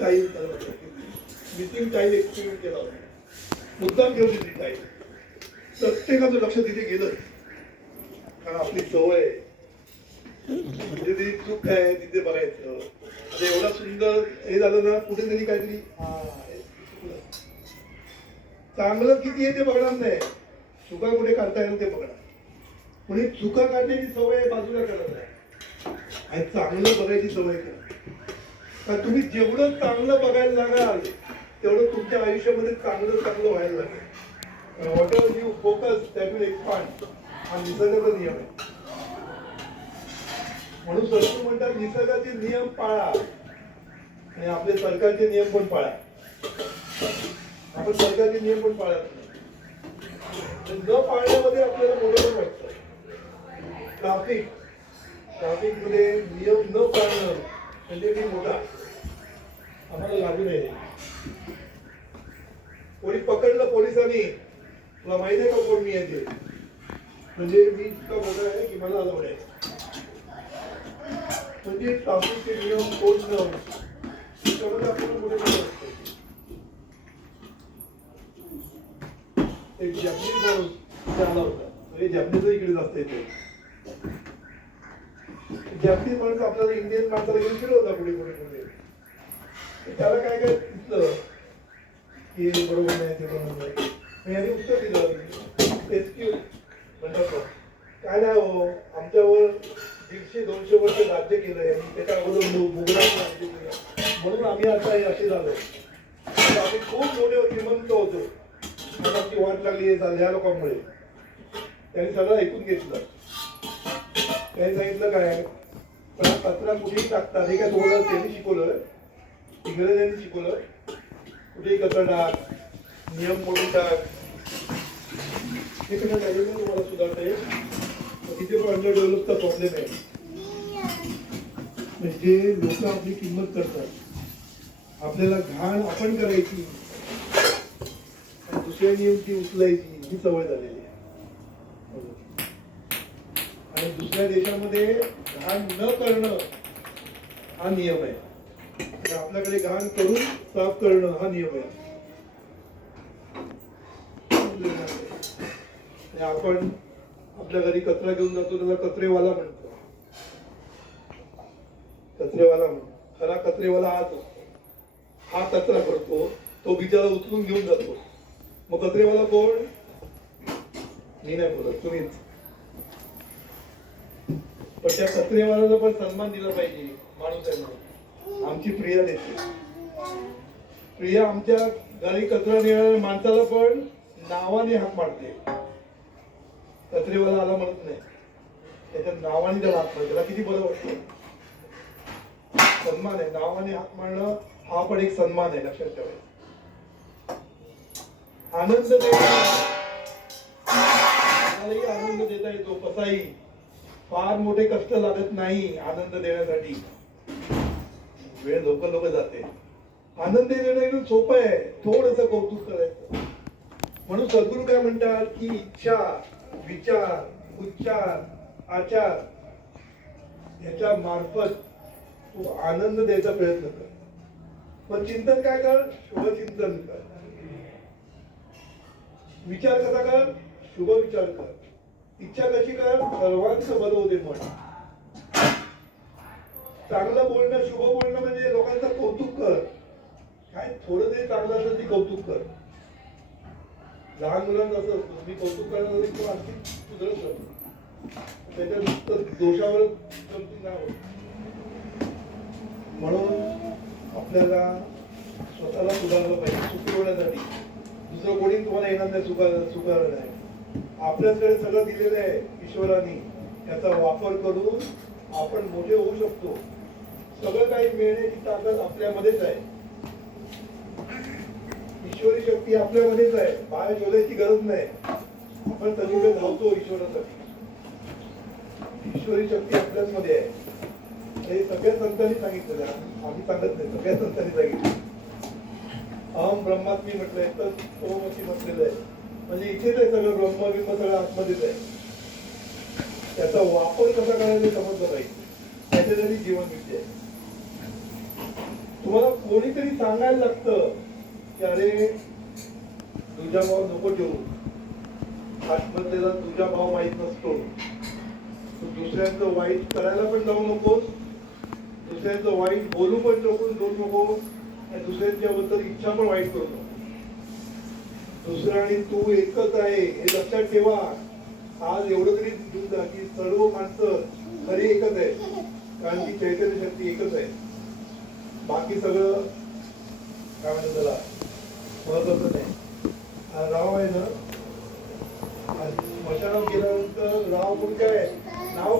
Tile missing tile experiment केला होता. मुद्दाम ठेवली ती टाईल. प्रत्येकाचं लक्ष तिथे गेलं, कारण आपली सवय कुठे तरी चूक आहे तिथे बघायचं. आता एवढा सुंदर हे झालं ना, कुठेतरी काहीतरी चांगलं किती आहे ते बघणार नाही, चुका कुठे काढता येईल ते बघणार. म्हणजे चुका काढण्याची सवय बाजूला करत आहे आणि चांगलं बघायची सवय करा. कारण तुम्ही जेवढं चांगलं बघायला लागाल तेवढं तुमच्या आयुष्यामध्ये चांगलं चांगलं व्हायला लागेल. Whatever you focus, that will expand. हा निसर्गाचा नियम आहे. म्हणून सद्गुरू म्हणतात निसर्गाचे नियम पाळा आणि आपले सरकारचे नियम पण पाळा. आपण सरकारचे नियम पण पाळत नाही. न पाळण्यामध्ये आपल्याला मोठं वाटतं. ट्रॅफिक मध्ये नियम न पाळणं म्हणजे मी मोठा आम्हाला लागू नये. कोणी पकडलं पोलिसांनी, तुला माहिती आहे का कोण मी आहे, म्हणजे मी इतका मोठा आहे की मला अलाउड आहे. म्हणजे ट्रॅफिकचे नियम तोडणं त्याच्यामध्ये आपल्याला मोठे असतं. एक जॅपनीज माणूस आला होता, म्हणजे जॅपनीज इकडे जास्त येते. जॅपनीज माणूस आपल्याला इंडियन माणसाला घेऊन फिरवता कुठे कुठे कुठे. त्याला काय काय दिसलं की बरोबर नाही ते बरोबर नाही. यांनी उत्तर दिलं एसक्यू म्हणतात काय नाही हो, आमच्यावर 150-200 वर्ष राज्य केलंय, त्याच्या अगोदर मुघलांनी राज्य केलं म्हणून आम्ही आता असे झालो. आम्ही खूप मोठे श्रीमंत होतो, आमची वाट लागली ह्या लोकांमुळे. त्यांनी सगळं ऐकून घेतलं. त्यांनी सांगितलं काय कचरा कुठेही टाकतात, हे काय तुम्हाला त्यांनी शिकवलं, इंग्रजांनी शिकवलं. कुठेही कचरा टाक, नियम मोडून टाक, हे सगळं झालेलं तुम्हाला सुधारता येईल. तिथे पण अंडर डेव्हलपचा प्रॉब्लेम आहे. म्हणजे लोक आपली किंमत करतात, आपल्याला घाण आपण करायची आणि दुसऱ्यानी ती उचलायची ही सवय झालेली आहे. आणि दुसऱ्या देशामध्ये घाण न करणं हा नियम आहे. आपल्याकडे घाण करून साफ करणं हा नियम आहे. आपण आपल्या घरी कचरा घेऊन जातो, त्याला कचरेवाला म्हणतो. कचरेवाला म्हणतो, खरा कचरेवाला हाच असतो. हा कचरा करतो, तो बिचारा उचलून घेऊन जातो. मग कचरेवाला कोण? मी नाही बोलत, तुम्हीच. पण त्या कचरेवाल्याला पण सन्मान दिला पाहिजे. माणूस आहे म्हणून. आमची प्रिया देते, प्रिया आमच्या घरी कचरा नेणाऱ्या माणसाला पण नावाने हाक मारते. कचरेवाला आला म्हणत नाही, त्याच्या नावाने त्याला हाक मारते. त्याला किती बरं वाटतं. सन्मान आहे, नावाने हाक मारणं हा पण एक सन्मान आहे, लक्षात ठेवायचं. आनंद देणाराही आनंद देता येतो. कसाही फार मोठे कष्ट लागत नाही आनंद देण्यासाठी. वेळ लोक जाते. आनंद देणं एकदम सोपं आहे, थोडंसं कौतुक करायचं. म्हणून सद्गुरू काय म्हणतात की इच्छा, विचार, उच्चार, आचार याच्या मार्फत तू आनंद द्यायचा प्रयत्न कर. पण चिंतन काय कर? शुभचिंतन कर. विचार कसा कर? शुभ विचार कर. इच्छा कशी कर? सर्वांचं भलं होते मन. चांगलं बोलणं, शुभ बोलणं म्हणजे लोकांचं कौतुक कर. काय थोडं तरी चांगलं असेल ती कौतुक कर. लहान मुलांचं असं असतं, मी कौतुक करणार तो आणखी सुधरत राहतो. त्याच्या नुसतं दोषावर नाही होत. म्हणून आपल्याला स्वतःला सुधारलं पाहिजे सुखी होण्यासाठी. दुसरं कोणी तुम्हाला येणार नाही सुधारलं नाही. आपल्याकडे सगळं दिलेलं आहे ईश्वराने, त्याचा वापर करून आपण मोठे होऊ शकतो. सगळं काही मिळण्याची ताकद आपल्यामध्येच आहे. ईश्वरी शक्ती आपल्यामध्येच आहे, बाहेर शोधायची गरज नाही. आपण सगळीकडे धावतो ईश्वरासाठी. ईश्वरी शक्ती आपल्याच मध्ये आहे. हे सगळ्या संतांनी सांगितलेलं आहे, आम्ही सांगत नाही, सगळ्या संतांनी सांगितलं. अहम ब्रह्मास्मी म्हटलंय तर ओमशी म्हटलेलं आहे. म्हणजे इथेच आहे सगळं, ब्रह्म बिंब सगळं आतमध्येच आहे. त्याचा वापर कसा करायचा समजलं पाहिजे, त्याच्यासाठी जीवन विद्या आहे. तुम्हाला कोणीतरी सांगायला लागतं की अरे तुझा भाव नको ठेवू, आत्महत्येला तुझा भाव माहीत नसतो, तू दुसऱ्यांचं वाईट करायला पण जाऊ नकोस, दुसऱ्यांचं वाईट बोलू पण नको आणि दुसऱ्यांच्या बद्दल इच्छा पण वाईट करू नको. दुसरं आणि तू एकच आहे हे लक्षात ठेवा. आज एवढं तरी समजून जा की सर्व माणसं खरी एकच आहे, कारण की चैतन्य शक्ती एकच आहे. बाकी सगळं काय म्हणतात त्याला महत्वाचं नाही. राव आहे ना, स्मशानात गेल्यानंतर राव पण काय नाव